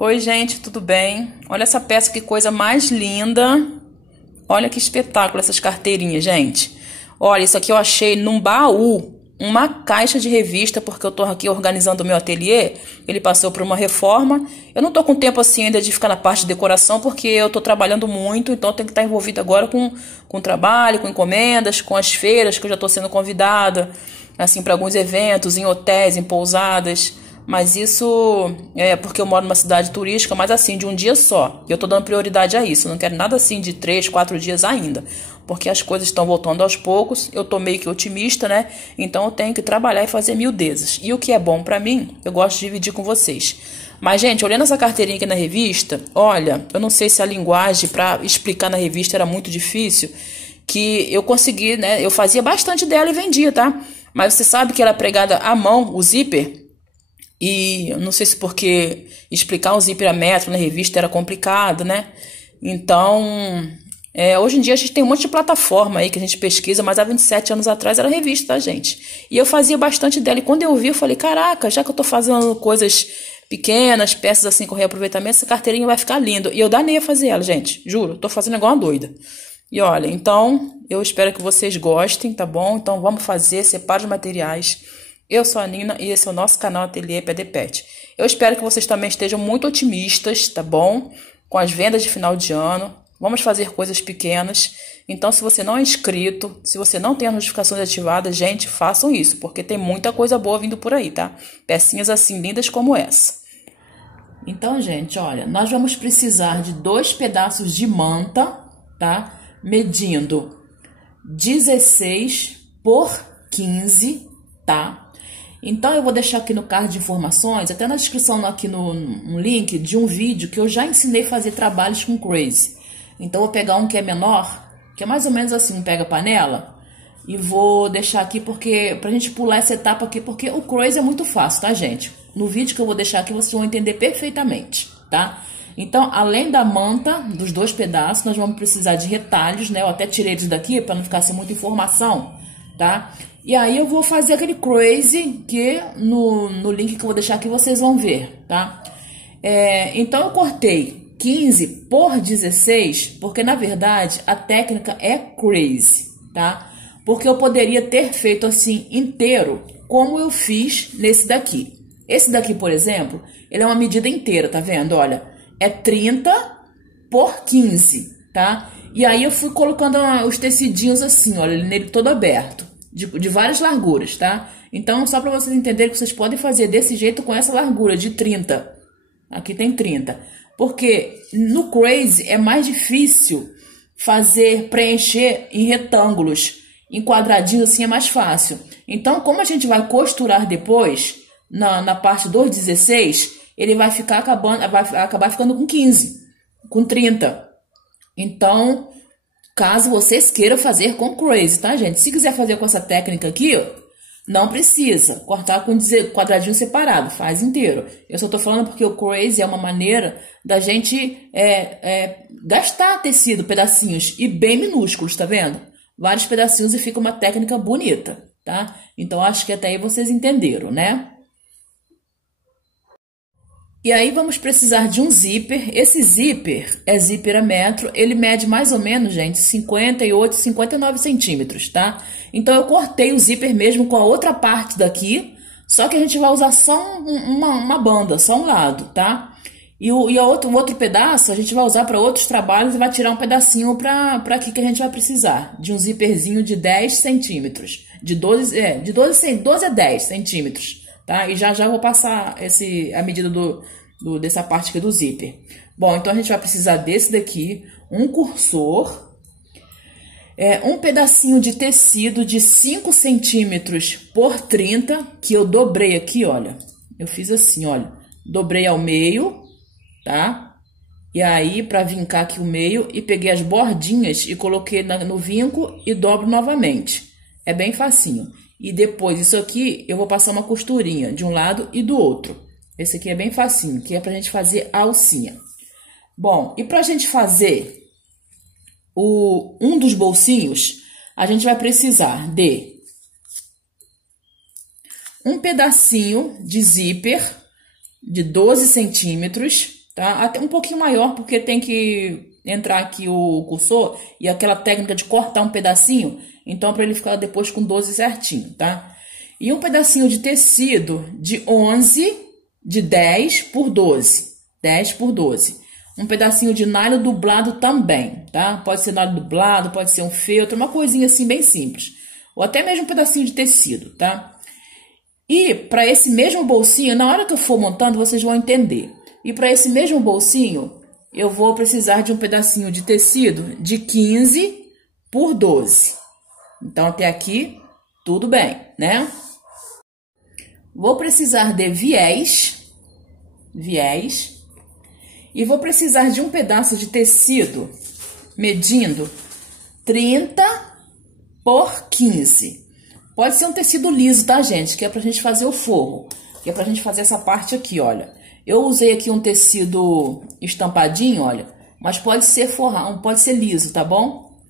Oi, gente, tudo bem? Olha essa peça, que coisa mais linda. Olha que espetáculo essas carteirinhas, gente. Olha, isso aqui eu achei num baú, uma caixa de revista, porque eu tô aqui organizando o meu ateliê. Ele passou por uma reforma. Eu não tô com tempo assim ainda de ficar na parte de decoração, porque eu tô trabalhando muito, então eu tenho que estar envolvida agora com trabalho, com encomendas, com as feiras, que eu já tô sendo convidada, assim, para alguns eventos, em hotéis, em pousadas. Mas isso é porque eu moro numa cidade turística, mas assim, de um dia só. E eu tô dando prioridade a isso. Eu não quero nada assim de 3, 4 dias ainda. Porque as coisas estão voltando aos poucos. Eu tô meio que otimista, né? Então eu tenho que trabalhar e fazer miudezas. E o que é bom pra mim, eu gosto de dividir com vocês. Mas, gente, olhando essa carteirinha aqui na revista, olha, eu não sei se a linguagem pra explicar na revista era muito difícil, que eu consegui, né? Eu fazia bastante dela e vendia, tá? Mas você sabe que ela é pregada à mão, o zíper. E eu não sei se porque explicar um zíper a metro na revista era complicado, né? Então, hoje em dia a gente tem um monte de plataforma aí que a gente pesquisa, mas há 27 anos atrás era revista, tá, gente? E eu fazia bastante dela. E quando eu vi, eu falei, caraca, já que eu tô fazendo coisas pequenas, peças assim com reaproveitamento, essa carteirinha vai ficar linda. E eu danei a fazer ela, gente. Juro, tô fazendo igual uma doida. E olha, então, eu espero que vocês gostem, tá bom? Então vamos fazer, separe os materiais. Eu sou a Nina e esse é o nosso canal Ateliê PD Pet. Eu espero que vocês também estejam muito otimistas, tá bom? Com as vendas de final de ano. Vamos fazer coisas pequenas. Então, se você não é inscrito, se você não tem as notificações ativadas, gente, façam isso, porque tem muita coisa boa vindo por aí, tá? Pecinhas assim lindas como essa. Então, gente, olha, nós vamos precisar de 2 pedaços de manta, tá? Medindo 16 por 15, tá? Então, eu vou deixar aqui no card de informações, até na descrição aqui no link de um vídeo que eu já ensinei a fazer trabalhos com Crazy. Então, eu vou pegar um que é menor, que é mais ou menos assim, um pega-panela, e vou deixar aqui porque pra gente pular essa etapa aqui, porque o Crazy é muito fácil, tá, gente? No vídeo que eu vou deixar aqui, vocês vão entender perfeitamente, tá? Então, além da manta, dos 2 pedaços, nós vamos precisar de retalhos, né? Eu até tirei eles daqui para não ficar sem muita informação, tá? E aí eu vou fazer aquele Crazy que no link que eu vou deixar aqui vocês vão ver, tá? Então eu cortei 15 por 16, porque na verdade a técnica é Crazy, tá? Porque eu poderia ter feito assim inteiro, como eu fiz nesse daqui. Esse daqui, por exemplo, ele é uma medida inteira, tá vendo? Olha, é 30 por 15, tá? E aí eu fui colocando os tecidinhos assim, olha, nele todo aberto. De várias larguras, tá? Então, só para vocês entenderem que vocês podem fazer desse jeito com essa largura de 30. Aqui tem 30. Porque no Crazy é mais difícil preencher em retângulos. Em quadradinhos assim é mais fácil. Então, como a gente vai costurar depois, na parte dos 16, ele vai acabar ficando com 15, com 30. Então, caso vocês queiram fazer com Crazy, tá, gente? Se quiser fazer com essa técnica aqui, ó, não precisa cortar com quadradinho separado, faz inteiro. Eu só tô falando porque o Crazy é uma maneira da gente gastar tecido, pedacinhos, e bem minúsculos, tá vendo? Vários pedacinhos e fica uma técnica bonita, tá? Então, acho que até aí vocês entenderam, né? E aí vamos precisar de um zíper. Esse zíper é zíper a metro. Ele mede mais ou menos, gente, 58, 59 centímetros, tá? Então eu cortei o zíper mesmo com a outra parte daqui. Só que a gente vai usar só uma banda, só um lado, tá? E o outro pedaço a gente vai usar para outros trabalhos e vai tirar um pedacinho para aqui que a gente vai precisar. De um zíperzinho de 10 centímetros. De 12 a 10 centímetros. Tá? E já vou passar a medida dessa parte aqui do zíper. Bom, então a gente vai precisar desse daqui, um cursor, um pedacinho de tecido de 5 centímetros por 30, que eu dobrei aqui, olha. Eu fiz assim, olha. Dobrei ao meio, tá? E aí, pra vincar aqui o meio, e peguei as bordinhas e coloquei no vinco e dobro novamente. É bem facinho. E depois, isso aqui, eu vou passar uma costurinha de um lado e do outro. Esse aqui é bem facinho, que é pra gente fazer a alcinha. Bom, e pra gente fazer um dos bolsinhos, a gente vai precisar de um pedacinho de zíper de 12 centímetros, tá? Até um pouquinho maior, porque tem que entrar aqui o cursor e aquela técnica de cortar um pedacinho, então para ele ficar depois com 12 certinho, tá? E um pedacinho de tecido de 11, de 10 por 12, 10 por 12. Um pedacinho de nylon dublado também, tá? Pode ser nylon dublado, pode ser um feltro, uma coisinha assim bem simples. Ou até mesmo um pedacinho de tecido, tá? E para esse mesmo bolsinho, na hora que eu for montando, vocês vão entender. E para esse mesmo bolsinho, eu vou precisar de um pedacinho de tecido de 15 por 12. Então, até aqui, tudo bem, né? Vou precisar de viés. E vou precisar de um pedaço de tecido medindo 30 por 15. Pode ser um tecido liso, tá, gente? Que é pra gente fazer o forro. Que é pra gente fazer essa parte aqui, olha. Eu usei aqui um tecido estampadinho, olha. Mas pode ser forrado, pode ser liso, tá bom?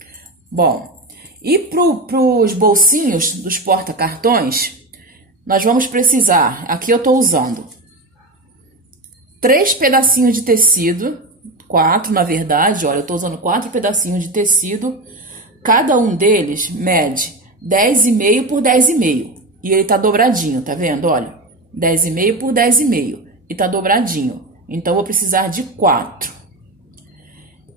Bom, e pros bolsinhos dos porta-cartões, nós vamos precisar, aqui eu tô usando 3 pedacinhos de tecido, 4 na verdade, olha, eu tô usando 4 pedacinhos de tecido, cada um deles mede 10,5 por 10,5, e ele tá dobradinho, tá vendo? Olha, 10,5 por 10,5, e tá dobradinho, então eu vou precisar de 4.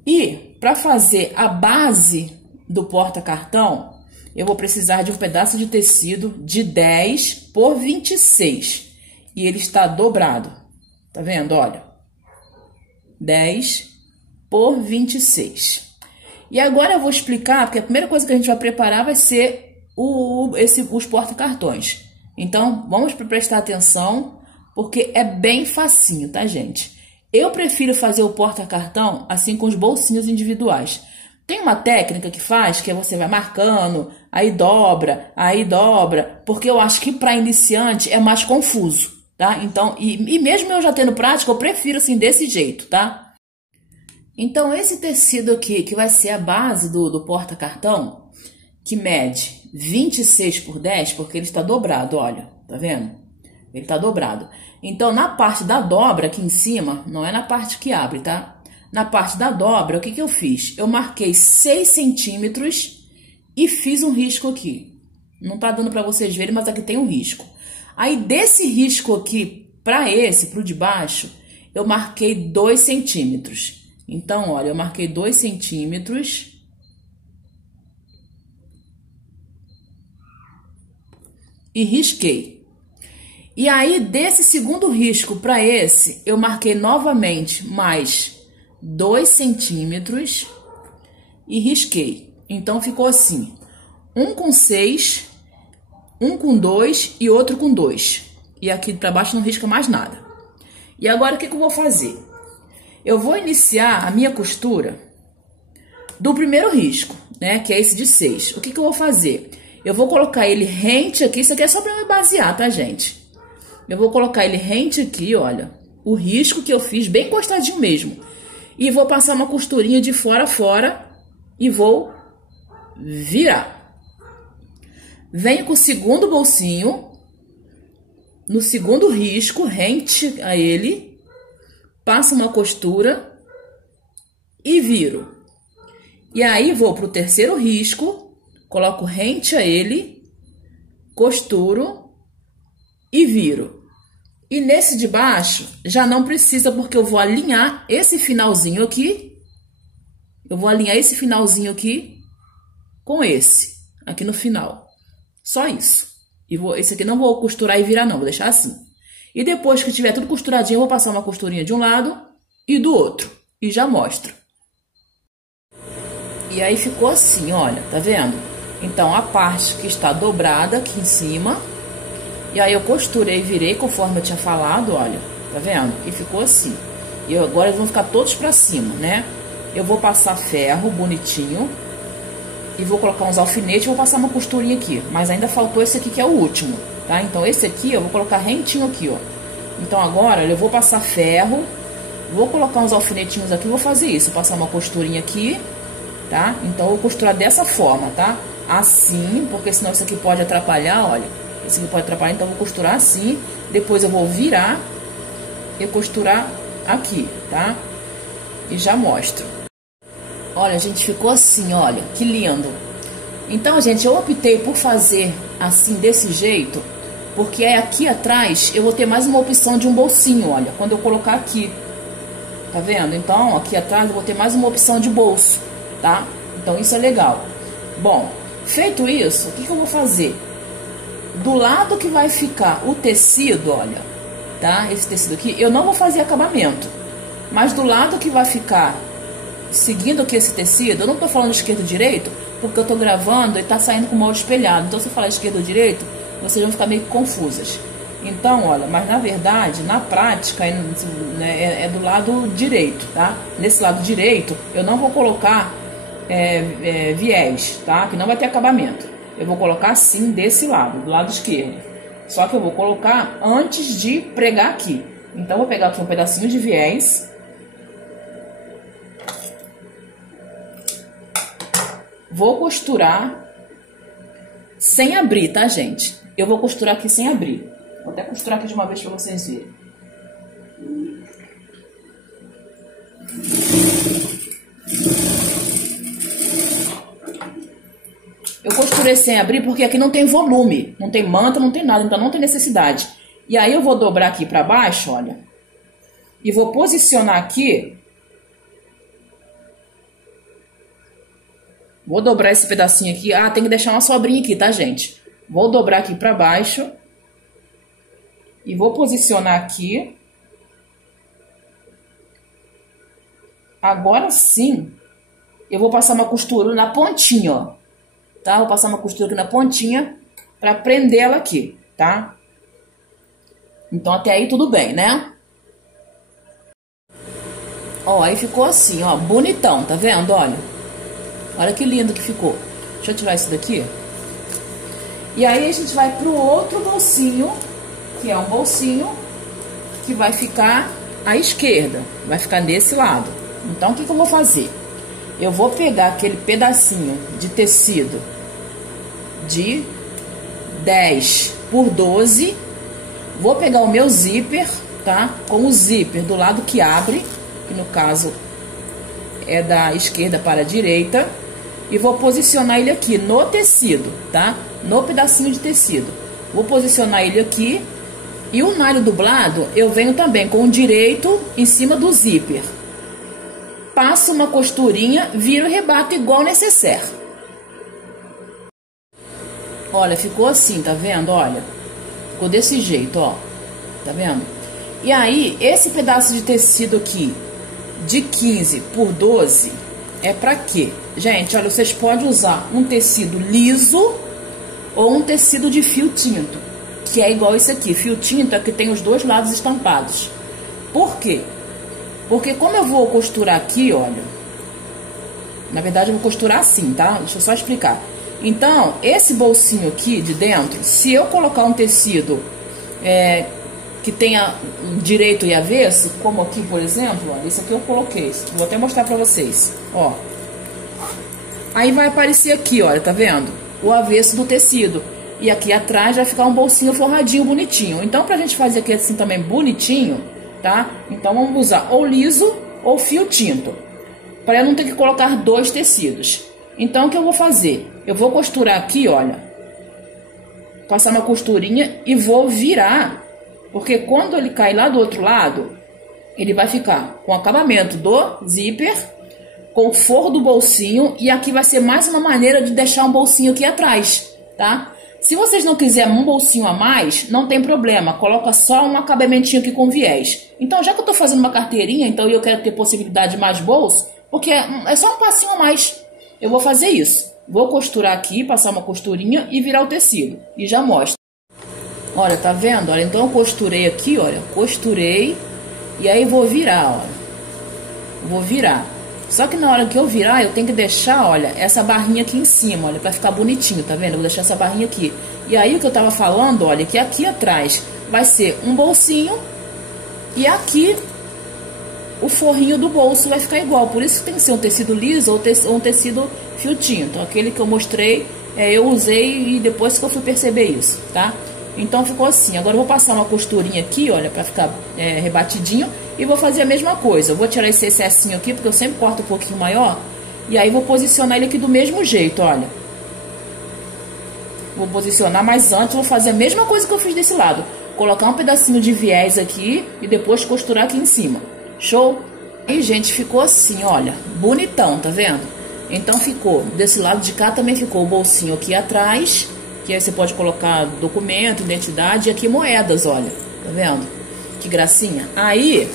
E para fazer a base do porta-cartão, eu vou precisar de um pedaço de tecido de 10 por 26, e ele está dobrado. Tá vendo? Olha, 10 por 26. E agora eu vou explicar, porque a primeira coisa que a gente vai preparar vai ser os porta-cartões. Então, vamos prestar atenção, porque é bem facinho, tá, gente? Eu prefiro fazer o porta-cartão assim com os bolsinhos individuais. Tem uma técnica que faz, que você vai marcando, aí dobra, porque eu acho que para iniciante é mais confuso. Tá? Então, e mesmo eu já tendo prática, eu prefiro assim desse jeito, tá? Então, esse tecido aqui, que vai ser a base do porta-cartão, que mede 26 por 10, porque ele está dobrado, olha, tá vendo? Ele está dobrado. Então, na parte da dobra aqui em cima, não é na parte que abre, tá? Na parte da dobra, o que que eu fiz? Eu marquei 6 centímetros e fiz um risco aqui. Não tá dando para vocês verem, mas aqui tem um risco. Aí, desse risco aqui pro de baixo, eu marquei 2 centímetros. Então, olha, eu marquei 2 centímetros. E risquei. E aí, desse segundo risco para esse, eu marquei novamente mais 2 centímetros e risquei. Então, ficou assim, um com 6... um com 2 e outro com 2. E aqui para baixo não risca mais nada. E agora o que eu vou fazer? Eu vou iniciar a minha costura do primeiro risco, né? Que é esse de 6. O que eu vou fazer? Eu vou colocar ele rente aqui. Isso aqui é só para me basear, tá, gente? Eu vou colocar ele rente aqui, olha. O risco que eu fiz, bem encostadinho mesmo. E vou passar uma costurinha de fora a fora e vou virar. Venho com o segundo bolsinho, no segundo risco, rente a ele, passo uma costura e viro. E aí, vou para o terceiro risco, coloco rente a ele, costuro e viro. E nesse de baixo, já não precisa, porque eu vou alinhar esse finalzinho aqui, com esse, aqui no final. Só isso. E esse aqui não vou costurar e virar não, vou deixar assim. E depois que tiver tudo costuradinho, eu vou passar uma costurinha de um lado e do outro. E já mostro. E aí ficou assim, olha, tá vendo? Então, a parte que está dobrada aqui em cima. E aí eu costurei e virei conforme eu tinha falado, olha, tá vendo? E ficou assim. E agora eles vão ficar todos pra cima, né? Eu vou passar ferro bonitinho. E vou colocar uns alfinetes e vou passar uma costurinha aqui. Mas ainda faltou esse aqui que é o último, tá? Então esse aqui eu vou colocar rentinho aqui, ó. Então agora eu vou passar ferro, vou colocar uns alfinetinhos aqui e vou fazer isso. Vou passar uma costurinha aqui, tá? Então eu vou costurar dessa forma, tá? Assim, porque senão isso aqui pode atrapalhar, olha. Esse aqui pode atrapalhar, então eu vou costurar assim. Depois eu vou virar e costurar aqui, tá? E já mostro. Olha, gente, ficou assim, olha, que lindo. Então, gente, eu optei por fazer assim, desse jeito, porque aqui atrás eu vou ter mais uma opção de um bolsinho, olha, quando eu colocar aqui. Tá vendo? Então, aqui atrás eu vou ter mais uma opção de bolso, tá? Então, isso é legal. Bom, feito isso, o que eu vou fazer? Do lado que vai ficar o tecido, olha, tá? Esse tecido aqui, eu não vou fazer acabamento. Mas do lado que vai ficar seguindo aqui esse tecido, eu não tô falando esquerdo e direito, porque eu tô gravando e tá saindo com o molde espelhado. Então, se eu falar esquerdo ou direito, vocês vão ficar meio confusas. Então, olha, mas na verdade, na prática, é do lado direito, tá? Nesse lado direito, eu não vou colocar viés, tá? Que não vai ter acabamento. Eu vou colocar assim, desse lado, do lado esquerdo. Só que eu vou colocar antes de pregar aqui. Então, eu vou pegar aqui um pedacinho de viés. Vou costurar sem abrir, tá, gente? Eu vou costurar aqui sem abrir. Vou até costurar aqui de uma vez para vocês verem. Eu costurei sem abrir porque aqui não tem volume, não tem manta, não tem nada, então não tem necessidade. E aí eu vou dobrar aqui para baixo, olha. E vou posicionar aqui. Vou dobrar esse pedacinho aqui. Ah, tem que deixar uma sobrinha aqui, tá, gente? Vou dobrar aqui para baixo. E vou posicionar aqui. Agora sim, eu vou passar uma costura na pontinha, ó. Tá? Vou passar uma costura aqui na pontinha para prender ela aqui, tá? Então até aí tudo bem, né? Ó, aí ficou assim, ó, bonitão, tá vendo? Olha. Olha que lindo que ficou. Deixa eu tirar isso daqui. E aí a gente vai pro outro bolsinho, que é um bolsinho que vai ficar à esquerda, vai ficar desse lado. Então, o que eu vou fazer? Eu vou pegar aquele pedacinho de tecido de 10 por 12, vou pegar o meu zíper, tá? Com o zíper do lado que abre, que no caso é da esquerda para a direita, e vou posicionar ele aqui no tecido, tá? No pedacinho de tecido. Vou posicionar ele aqui. E o nalho dublado, eu venho também com o direito em cima do zíper. Passo uma costurinha, viro e rebato igual necessaire. Olha, ficou assim, tá vendo? Olha, ficou desse jeito, ó. Tá vendo? E aí, esse pedaço de tecido aqui, de 15 por 12, é pra quê? Gente, olha, vocês podem usar um tecido liso ou um tecido de fio tinto, que é igual esse aqui. Fio tinta que tem os dois lados estampados. Por quê? Porque como eu vou costurar aqui, olha, na verdade eu vou costurar assim, tá? Deixa eu só explicar. Então, esse bolsinho aqui de dentro, se eu colocar um tecido que tenha direito e avesso, como aqui, por exemplo, ó, esse aqui eu coloquei, vou até mostrar pra vocês, ó. Aí vai aparecer aqui, olha, tá vendo? O avesso do tecido. E aqui atrás vai ficar um bolsinho forradinho, bonitinho. Então, pra gente fazer aqui assim também bonitinho, tá? Então, vamos usar ou liso ou fio tinto, para eu não ter que colocar dois tecidos. Então, o que eu vou fazer? Eu vou costurar aqui, olha, passar uma costurinha e vou virar, porque quando ele cair lá do outro lado, ele vai ficar com o acabamento do zíper, com o forro do bolsinho, e aqui vai ser mais uma maneira de deixar um bolsinho aqui atrás, tá? Se vocês não quiserem um bolsinho a mais, não tem problema, coloca só um acabamentinho aqui com viés. Então, já que eu tô fazendo uma carteirinha, então eu quero ter possibilidade de mais bolso, porque é só um passinho a mais. Eu vou fazer isso. Vou costurar aqui, passar uma costurinha e virar o tecido. E já mostro. Olha, tá vendo? Olha, então eu costurei aqui, olha, costurei, e aí vou virar, olha. Vou virar. Só que na hora que eu virar, eu tenho que deixar, olha, essa barrinha aqui em cima, olha, pra ficar bonitinho, tá vendo? Eu vou deixar essa barrinha aqui. E aí o que eu tava falando, olha, que aqui atrás vai ser um bolsinho e aqui o forrinho do bolso vai ficar igual. Por isso que tem que ser um tecido liso ou um tecido fio tinto. Aquele que eu mostrei, eu usei e depois que eu fui perceber isso, tá? Então ficou assim. Agora eu vou passar uma costurinha aqui, olha, pra ficar rebatidinho. E vou fazer a mesma coisa. Eu vou tirar esse excessinho aqui, porque eu sempre corto um pouquinho maior. E aí vou posicionar ele aqui do mesmo jeito, olha. Vou posicionar, mas antes vou fazer a mesma coisa que eu fiz desse lado. Colocar um pedacinho de viés aqui e depois costurar aqui em cima. Show? E, gente, ficou assim, olha. Bonitão, tá vendo? Então ficou, desse lado de cá também ficou o bolsinho aqui atrás. Que aí você pode colocar documento, identidade e aqui moedas, olha. Tá vendo? Que gracinha. Aí,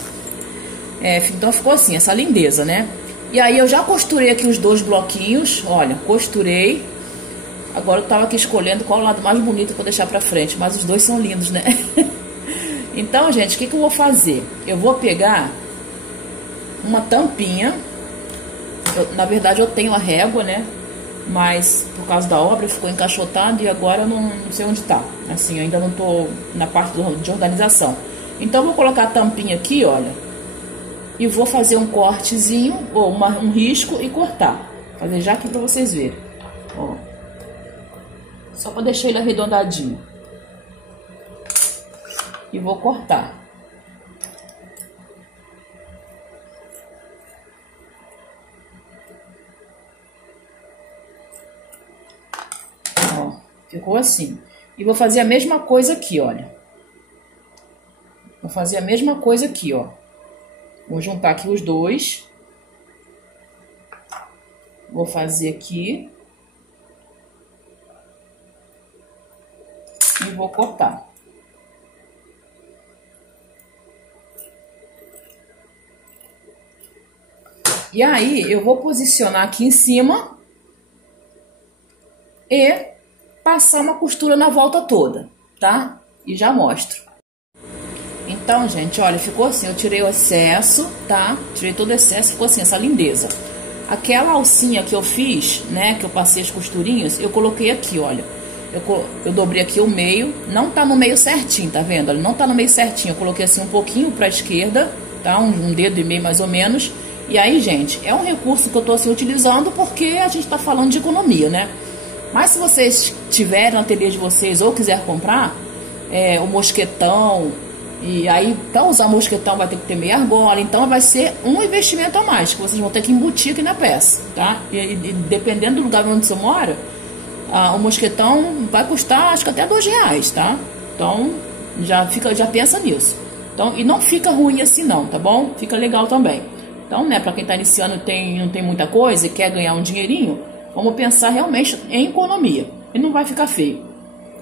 então ficou assim, essa lindeza, né? E aí eu já costurei aqui os dois bloquinhos, olha, costurei. Agora eu tava aqui escolhendo qual o lado mais bonito pra deixar pra frente, mas os dois são lindos, né? Então, gente, o que eu vou fazer? Eu vou pegar uma tampinha. Na verdade eu tenho a régua, né? Mas por causa da obra ficou encaixotado e agora eu não sei onde tá. Assim, eu ainda não tô na parte de organização. Então eu vou colocar a tampinha aqui, olha. E vou fazer um cortezinho, ou um risco e cortar. Fazer já aqui pra vocês verem. Ó. Só pra deixar ele arredondadinho. E vou cortar. Ó, ficou assim. E vou fazer a mesma coisa aqui, olha. Vou fazer a mesma coisa aqui, ó. Vou juntar aqui os dois. Vou fazer aqui. E vou cortar. E aí, eu vou posicionar aqui em cima. E passar uma costura na volta toda, tá? E já mostro. Então, gente, olha, ficou assim, eu tirei o excesso, tá? Tirei todo o excesso, ficou assim, essa lindeza. Aquela alcinha que eu fiz, né, que eu passei as costurinhas, eu coloquei aqui, olha. Eu dobrei aqui o meio, não tá no meio certinho, tá vendo? Olha, não tá no meio certinho, eu coloquei assim um pouquinho pra esquerda, tá? Um dedo e meio mais ou menos. E aí, gente, é um recurso que eu tô assim utilizando porque a gente tá falando de economia, né? Mas se vocês tiverem na ateliê de vocês ou quiser comprar, o mosquetão... E aí, para usar mosquetão vai ter que ter meia argola, então vai ser um investimento a mais, que vocês vão ter que embutir aqui na peça, tá? E dependendo do lugar onde você mora, o mosquetão vai custar, acho que até R$2, tá? Então, já pensa nisso. Então, e não fica ruim assim não, tá bom? Fica legal também. Então, né, para quem tá iniciando não tem muita coisa e quer ganhar um dinheirinho, vamos pensar realmente em economia, e não vai ficar feio.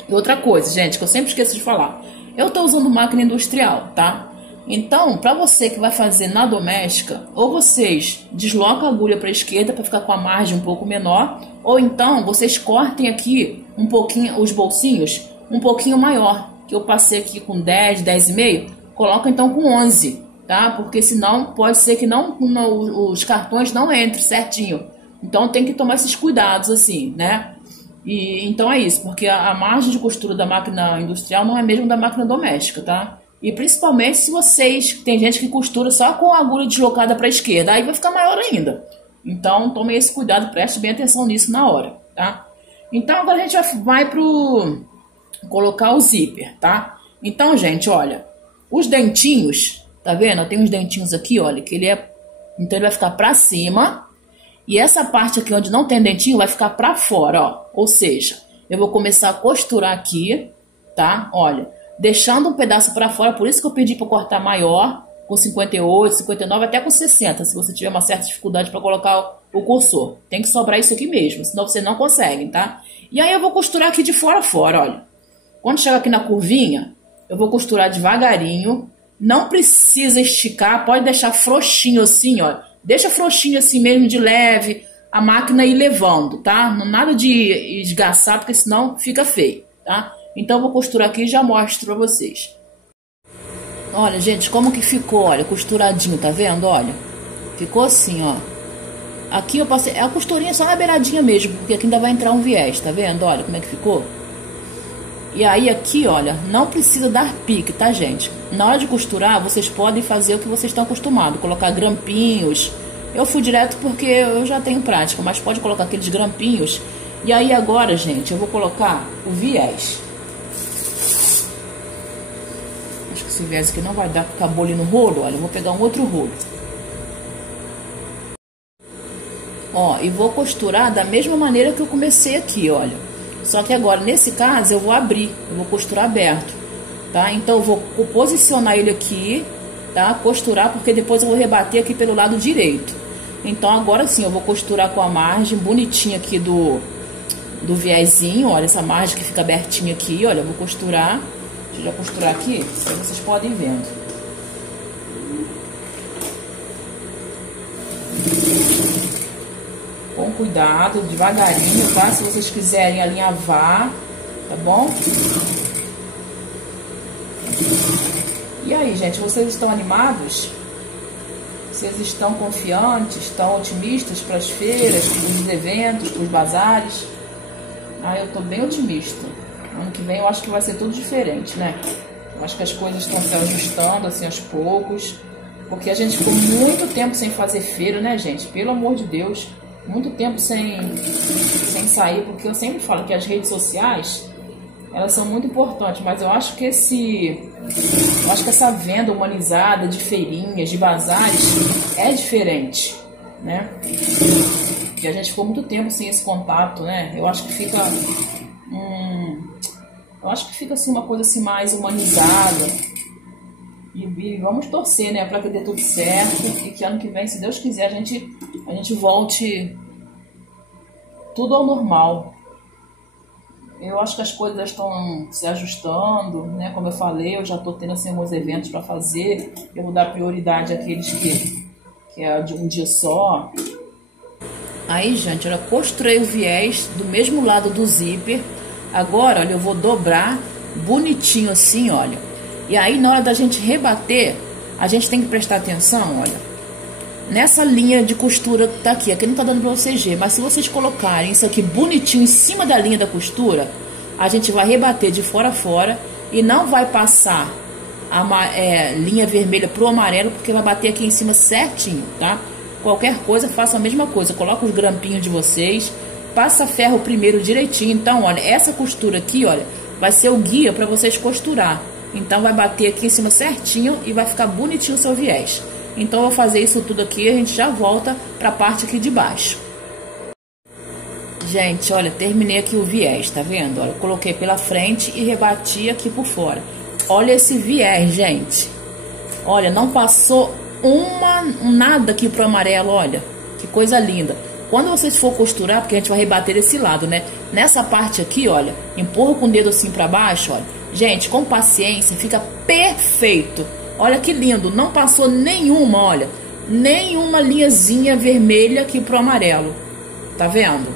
E outra coisa, gente, que eu sempre esqueço de falar. Eu tô usando máquina industrial, tá? Então, para você que vai fazer na doméstica, ou vocês deslocam a agulha para a esquerda para ficar com a margem um pouco menor, ou então vocês cortem aqui um pouquinho os bolsinhos um pouquinho maior, que eu passei aqui com 10, 10,5, coloca então com 11, tá? Porque senão pode ser que os cartões não entrem certinho. Então tem que tomar esses cuidados assim, né? E então é isso, porque a margem de costura da máquina industrial não é mesmo da máquina doméstica, tá? E principalmente se tem gente que costura só com a agulha deslocada para a esquerda, aí vai ficar maior ainda. Então tome esse cuidado, preste bem atenção nisso na hora, tá? Então agora a gente vai pro colocar o zíper, tá? Então, gente, olha, os dentinhos, tá vendo? Tem uns dentinhos aqui, olha, que então ele vai ficar para cima. E essa parte aqui onde não tem dentinho vai ficar pra fora, ó. Ou seja, eu vou começar a costurar aqui, tá? Olha, deixando um pedaço pra fora, por isso que eu pedi pra cortar maior, com 58, 59, até com 60, se você tiver uma certa dificuldade pra colocar o cursor. Tem que sobrar isso aqui mesmo, senão você não consegue, tá? E aí eu vou costurar aqui de fora a fora, olha. Quando chegar aqui na curvinha, eu vou costurar devagarinho. Não precisa esticar, pode deixar frouxinho assim, ó. Deixa frouxinho assim mesmo, de leve, a máquina ir levando, tá? Nada de esgaçar, porque senão fica feio, tá? Então eu vou costurar aqui e já mostro pra vocês. Olha, gente, como que ficou, olha, costuradinho, tá vendo? Olha, ficou assim, ó. Aqui eu passei, a costurinha só na beiradinha mesmo, porque aqui ainda vai entrar um viés, tá vendo? Olha como é que ficou. E aí aqui, olha, não precisa dar pique, tá, gente? Na hora de costurar, vocês podem fazer o que vocês estão acostumados, colocar grampinhos. Eu fui direto porque eu já tenho prática, mas pode colocar aqueles grampinhos. E aí agora, gente, eu vou colocar o viés. Acho que esse viés aqui não vai dar, porque acabou ali no rolo. Olha, eu vou pegar um outro rolo. Ó, e vou costurar da mesma maneira que eu comecei aqui, olha. Só que agora, nesse caso, eu vou abrir. Eu vou costurar aberto, tá? Então, eu vou posicionar ele aqui, tá? Costurar, porque depois eu vou rebater aqui pelo lado direito. Então, agora sim, eu vou costurar com a margem bonitinha aqui do viésinho. Olha, essa margem que fica abertinha aqui, olha. Eu vou costurar. Deixa eu já costurar aqui, aí vocês podem ir vendo. Com cuidado, devagarinho, tá? Se vocês quiserem alinhavar, tá bom? E aí, gente, vocês estão animados? Vocês estão confiantes, estão otimistas para as feiras, para os eventos, para os bazares? Ah, eu tô bem otimista. Ano que vem eu acho que vai ser tudo diferente, né? Eu acho que as coisas estão se ajustando, assim, aos poucos. Porque a gente ficou muito tempo sem fazer feira, né, gente? Pelo amor de Deus. Muito tempo sem sair, porque eu sempre falo que as redes sociais, elas são muito importantes, mas eu acho que essa venda humanizada de feirinhas, de bazares, é diferente, né? E a gente ficou muito tempo sem esse contato, né? Eu acho que fica assim uma coisa assim mais humanizada. E vamos torcer, né, para que dê tudo certo e que ano que vem, se Deus quiser, a gente volte tudo ao normal. Eu acho que as coisas estão se ajustando, né? Como eu falei, eu já estou tendo assim alguns eventos para fazer. Eu vou dar prioridade àqueles que é de um dia só. Aí, gente, eu costurei o viés do mesmo lado do zíper. Agora, olha, eu vou dobrar bonitinho assim, olha. E aí, na hora da gente rebater, a gente tem que prestar atenção, olha. Nessa linha de costura que tá aqui não tá dando pra vocês verem, mas se vocês colocarem isso aqui bonitinho em cima da linha da costura, a gente vai rebater de fora a fora e não vai passar a linha vermelha pro amarelo, porque vai bater aqui em cima certinho, tá? Qualquer coisa, faça a mesma coisa, coloca os grampinhos de vocês, passa ferro primeiro direitinho. Então, olha, essa costura aqui, olha, vai ser o guia para vocês costurar. Então, vai bater aqui em cima certinho e vai ficar bonitinho o seu viés. Então, eu vou fazer isso tudo aqui e a gente já volta para a parte aqui de baixo. Gente, olha, terminei aqui o viés, tá vendo? Olha, eu coloquei pela frente e rebati aqui por fora. Olha esse viés, gente. Olha, não passou nada aqui pro amarelo, olha. Que coisa linda. Quando vocês for costurar, porque a gente vai rebater desse lado, né? Nessa parte aqui, olha, empurra com o dedo assim pra baixo, olha. Gente, com paciência, fica perfeito. Olha que lindo, não passou nenhuma, olha. Nenhuma linhazinha vermelha aqui pro amarelo. Tá vendo?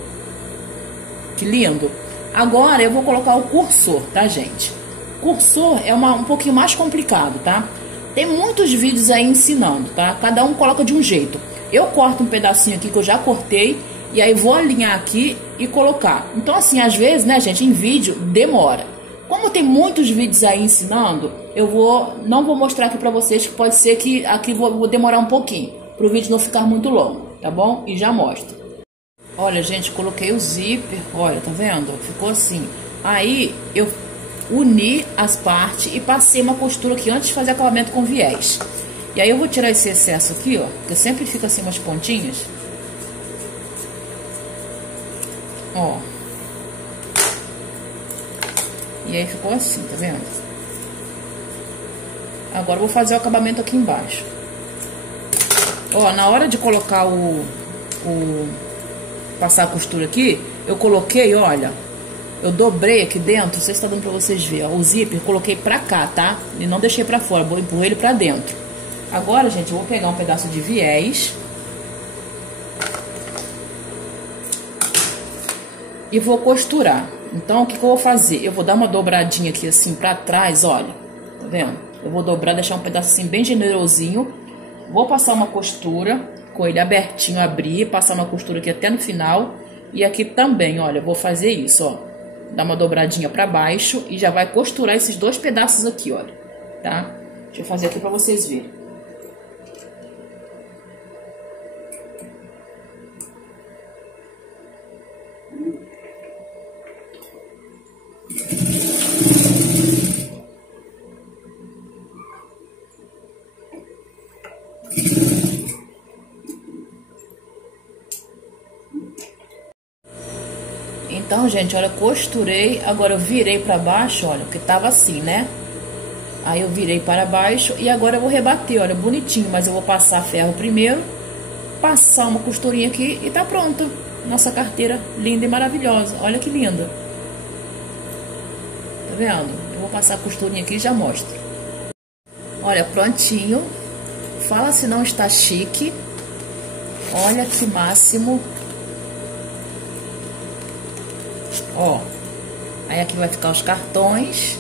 Que lindo. Agora eu vou colocar o cursor, tá, gente? Cursor é um pouquinho mais complicado, tá? Tem muitos vídeos aí ensinando, tá? Cada um coloca de um jeito. Eu corto um pedacinho aqui que eu já cortei e aí vou alinhar aqui e colocar. Então, assim, às vezes, né, gente, em vídeo demora. Como tem muitos vídeos aí ensinando, não vou mostrar aqui pra vocês, que pode ser que aqui vou demorar um pouquinho, pro vídeo não ficar muito longo, tá bom? E já mostro. Olha, gente, coloquei o zíper, olha, tá vendo? Ficou assim. Aí, eu uni as partes e passei uma costura aqui antes de fazer acabamento com viés. E aí eu vou tirar esse excesso aqui, ó, porque sempre fica assim umas pontinhas. Ó. E aí ficou assim, tá vendo? Agora eu vou fazer o acabamento aqui embaixo. Ó, na hora de colocar passar a costura aqui, eu coloquei, olha, eu dobrei aqui dentro, não sei se tá dando pra vocês verem, ó, o zíper, coloquei pra cá, tá? E não deixei pra fora, vou empurrar ele pra dentro. Agora, gente, eu vou pegar um pedaço de viés e vou costurar. Então, o que eu vou fazer? Eu vou dar uma dobradinha aqui assim pra trás, olha, tá vendo? Eu vou dobrar, deixar um pedaço assim bem generosinho. Vou passar uma costura com ele abertinho, abrir, passar uma costura aqui até no final. E aqui também, olha, eu vou fazer isso, ó. Dar uma dobradinha pra baixo e já vai costurar esses dois pedaços aqui, olha, tá? Deixa eu fazer aqui pra vocês verem. Então, gente, olha, costurei, agora eu virei para baixo, olha, porque tava assim, né? Aí eu virei para baixo e agora eu vou rebater, olha, bonitinho, mas eu vou passar ferro primeiro, passar uma costurinha aqui e tá pronta. Nossa carteira linda e maravilhosa, olha que linda. Tá vendo? Eu vou passar a costurinha aqui e já mostro. Olha, prontinho. Fala se não está chique. Olha que máximo. Ó, aí aqui vai ficar os cartões,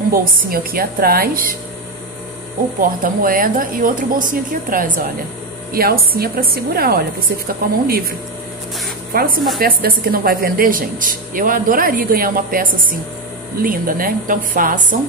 um bolsinho aqui atrás, o porta-moeda e outro bolsinho aqui atrás, olha. E a alcinha para segurar, olha, pra você ficar com a mão livre. Fala se uma peça dessa aqui não vai vender, gente. Eu adoraria ganhar uma peça assim, linda, né? Então façam,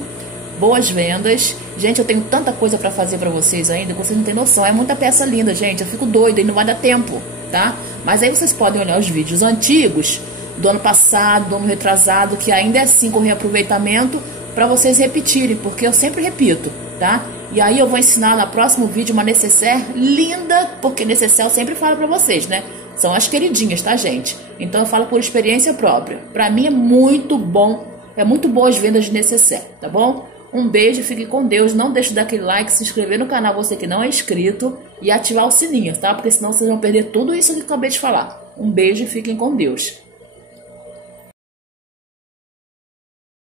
boas vendas. Gente, eu tenho tanta coisa para fazer para vocês ainda, que vocês não têm noção. É muita peça linda, gente, eu fico doida e não vai dar tempo, tá? Mas aí vocês podem olhar os vídeos antigos, do ano passado, do ano retrasado, que ainda é assim com reaproveitamento, para vocês repetirem, porque eu sempre repito, tá? E aí eu vou ensinar no próximo vídeo uma necessaire linda, porque necessaire eu sempre falo para vocês, né? São as queridinhas, tá, gente? Então eu falo por experiência própria. Para mim é muito bom, é muito boa as vendas de necessaire, tá bom? Um beijo, fique com Deus, não deixe de dar aquele like, se inscrever no canal você que não é inscrito e ativar o sininho, tá? Porque senão vocês vão perder tudo isso que eu acabei de falar. Um beijo e fiquem com Deus.